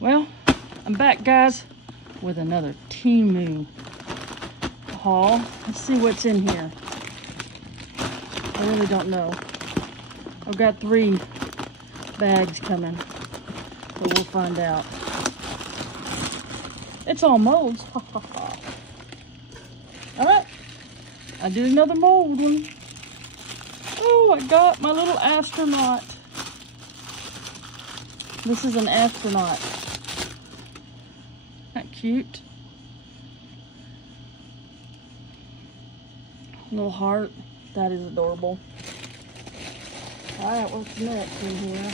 Well, I'm back, guys, with another TEMU haul. Let's see what's in here. I really don't know. I've got 3 bags coming, but we'll find out. It's all molds. Alright, I did another mold one. Oh, I got my little astronaut. This is an astronaut. Isn't that cute? Little heart. That is adorable. Alright, what's next in here?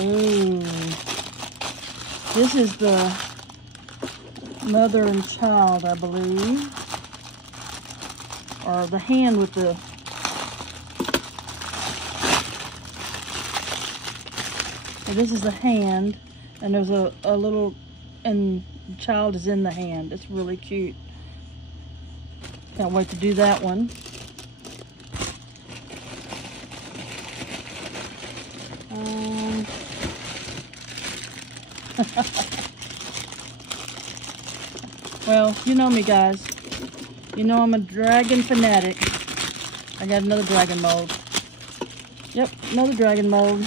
Oh, this is the mother and child, I believe. Or the hand with the... So this is the hand, and there's a little... And the child is in the hand. It's really cute. Can't wait to do that one. Well, you know me, guys. You know I'm a dragon fanatic. I got another dragon mold. Yep, another dragon mold.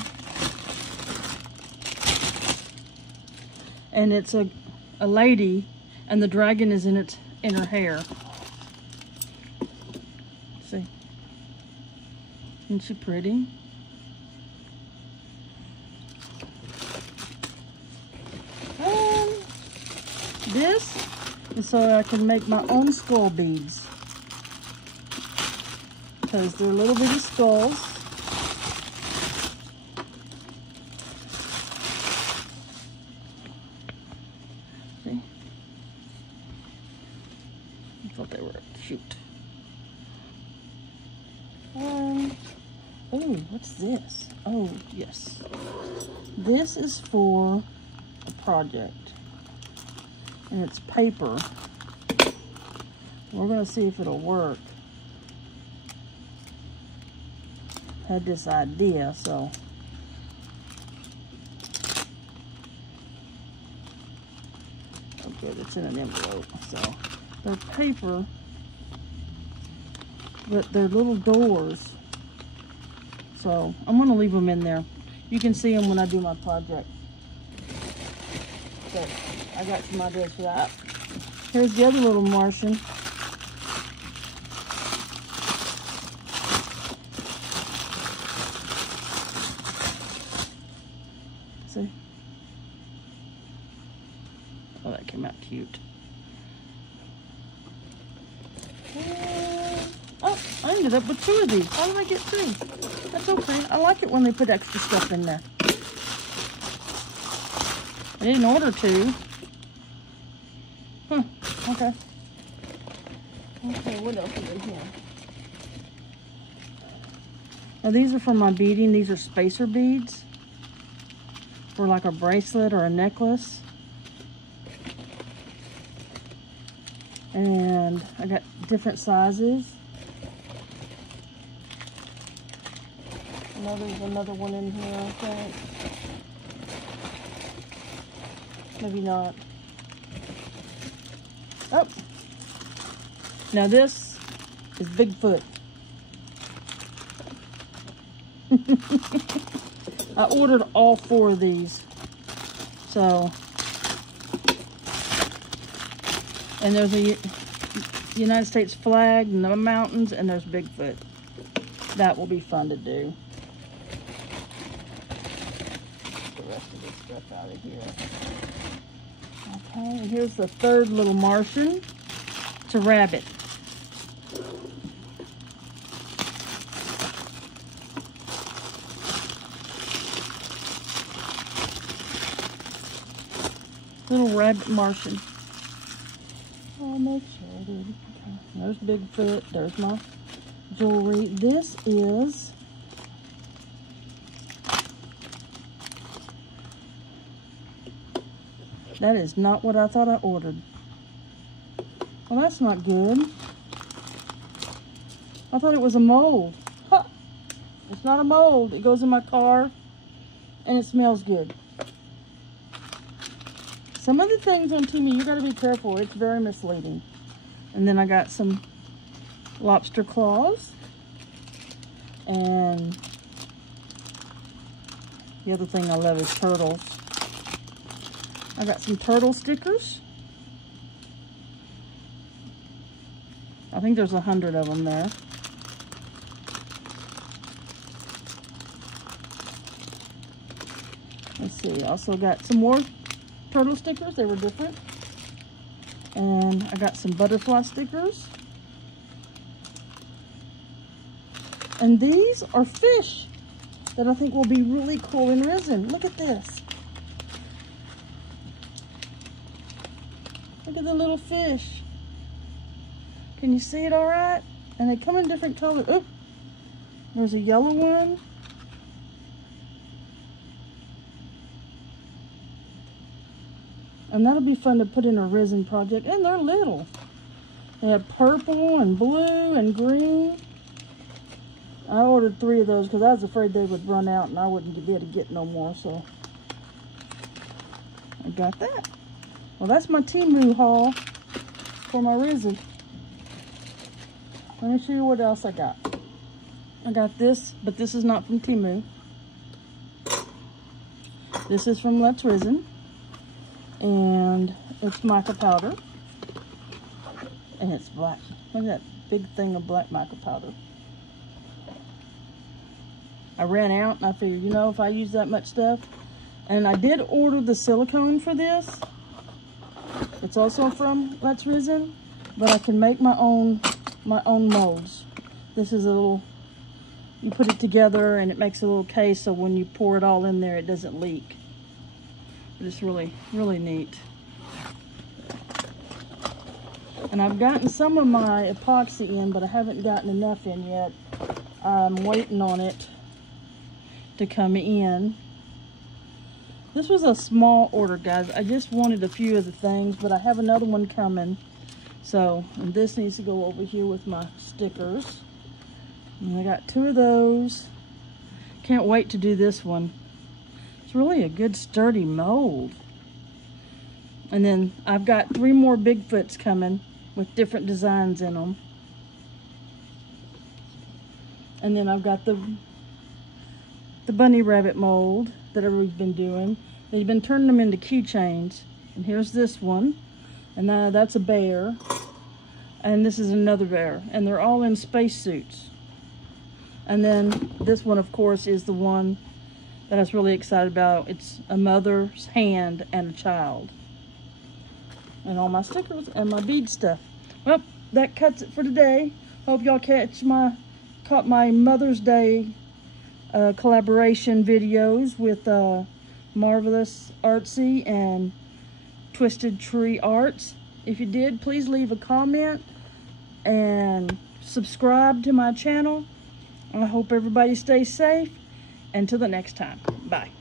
And it's a lady, and the dragon is in her hair. See? Isn't she pretty? This is so I can make my own skull beads, because they're little bitty skulls. See? I thought they were cute. Oh, what's this? Oh, yes. This is for a project. And it's paper. We're gonna see if it'll work. Had this idea, so. Okay, it's in an envelope, so. They're paper, but they're little doors. So, I'm gonna leave them in there. You can see them when I do my project. Okay. I got some ideas for that. Here's the other little Martian. See? Oh, that came out cute. Oh, I ended up with 2 of these. How did I get 2? That's okay. I like it when they put extra stuff in there. I didn't order 2. Okay. Okay, what else is in here? Now these are for my beading. These are spacer beads for like a bracelet or a necklace. And I got different sizes. There's another one in here, I think. Maybe not. Oh, now this is Bigfoot. I ordered all 4 of these. So, and there's a United States flag and the mountains, and there's Bigfoot. That will be fun to do. Get the rest of this stuff out of here. Okay, and here's the 3rd little Martian. It's a rabbit. Little rabbit Martian. Oh, make sure I did. Okay. There's Bigfoot. There's my jewelry. This is... That is not what I thought I ordered. Well, that's not good. I thought it was a mold. Huh. It's not a mold. It goes in my car. and it smells good. Some of the things on TEMU, you gotta be careful. It's very misleading. And then I got some lobster claws. And the other thing I love is turtles. I got some turtle stickers. I think there's 100 of them there. Let's see, I also got some more turtle stickers. They were different. And I got some butterfly stickers. And these are fish that I think will be really cool in resin. Look at this. Look at the little fish. Can you see it all right? And they come in different colors. Oh, there's a yellow one. And that'll be fun to put in a resin project. And they're little. They have purple and blue and green. I ordered 3 of those because I was afraid they would run out and I wouldn't be able to get no more. So I got that. Well, that's my TEMU haul for my resin. Let me show you what else I got. I got this, but this is not from TEMU. This is from Let's Resin. And it's mica powder. And it's black. Look at that big thing of black mica powder. I ran out and I figured, you know, if I use that much stuff. And I did order the silicone for this. It's also from Let's Resin, but I can make my own molds. This is a little, you put it together and it makes a little case so when you pour it all in there, it doesn't leak. But it's really, really neat. And I've gotten some of my epoxy in, but I haven't gotten enough in yet. I'm waiting on it to come in. This was a small order, guys. I just wanted a few of the things, but I have another one coming. So, and this needs to go over here with my stickers. And I got 2 of those. Can't wait to do this one. It's really a good sturdy mold. And then I've got 3 more Bigfoots coming with different designs in them. And then I've got the bunny rabbit mold that I've been doing. They've been turning them into keychains. And here's this one. And that's a bear. And this is another bear. And they're all in spacesuits. And then this one, of course, is the one that I was really excited about. It's a mother's hand and a child. And all my stickers and my bead stuff. Well, that cuts it for today. Hope y'all caught my Mother's Day collaboration videos with Marvelous Artsy and Twisted Tree Arts. If you did, please leave a comment and subscribe to my channel. I hope everybody stays safe. Until the next time, bye.